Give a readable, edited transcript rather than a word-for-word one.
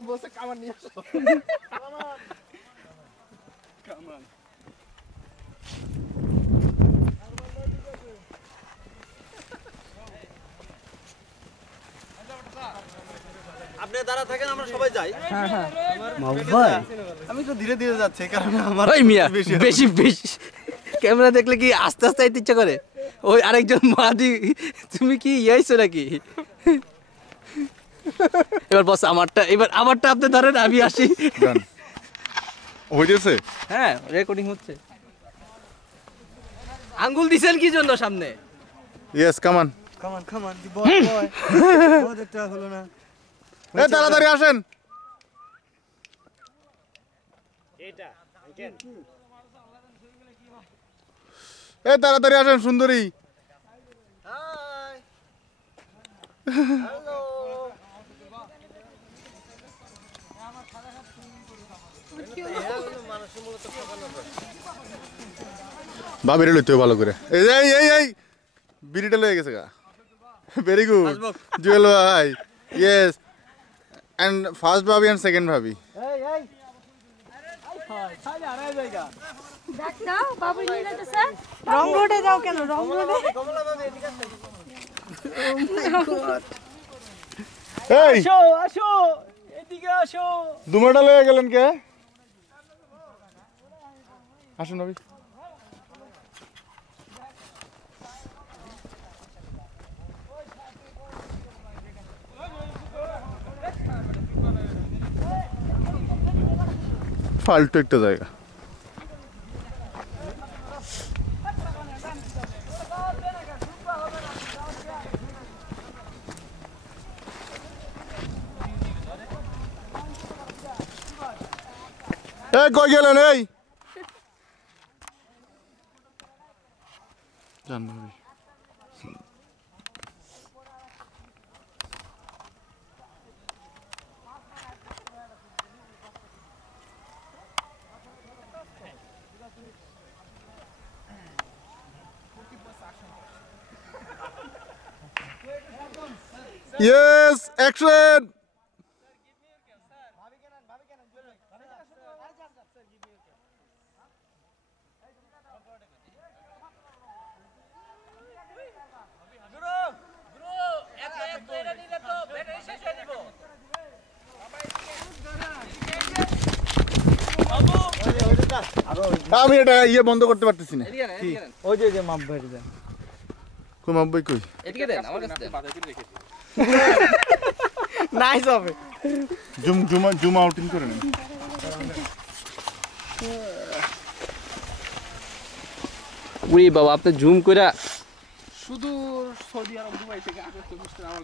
বসে কামান নিয়ে আসো কামান আপনি দাঁড়া থাকেন আমরা সবাই যাই হ্যাঁ হ্যাঁ মাহবুব ভাই আমি তো ধীরে ধীরে যাচ্ছি কারণ আমার ওই মিয়া বেশি বেশি ক্যামেরা দেখলে কি আস্তে আস্তে আইতে ইচ্ছা করে ওই আরেকজন মাদি তুমি কি ইয়াইছো নাকি এবার বস আমারটা আপনি ধরেন আমি আসি হইতেছে হ্যাঁ রেকর্ডিং হচ্ছে আঙ্গুল দিছেন কি জন্য সামনে ইয়েস কামান কামান বয় ওদেরটা হলো না এ তাড়াতাড়ি আসেন এ তাড়াতাড়ি আসেন সুন্দরী হাই হ্যালো ভাবিরে লইতে হবে ভালো করে এই এই এই এই বিড়িটা লয়ে গেছে গা ভেরি গুড জুয়েল ভাই ইয়েস এন্ড ফার্স্ট ভাবি এন্ড সেকেন্ড ভাবি ডাক্তার বাবু নিয়ে যাচ্ছে রং রোডে যাও কেন রং রোডে কমলা ভাবি এদিকে আসেন এই আসো এদিকে আসো দুমাটা লয়ে গেলেন কে আসুন ভাবি ফালতু একটা জায়গা এই কই গেলেন এই জান ভাবি Yes, action! আমি এটা ইয়ে বন্ধ করতে পারতেছি না ওই যে মাপ ভাই দেন কই মাপ ভাই কই এদিকে দেন আমার কাছে দেন নাইস হবে জুম আউটিং করে নিন উই বাবা আপনি জুম কইরা সুদূর সৌদি আরব দুবাই থেকে আসছে মিস্টার আমার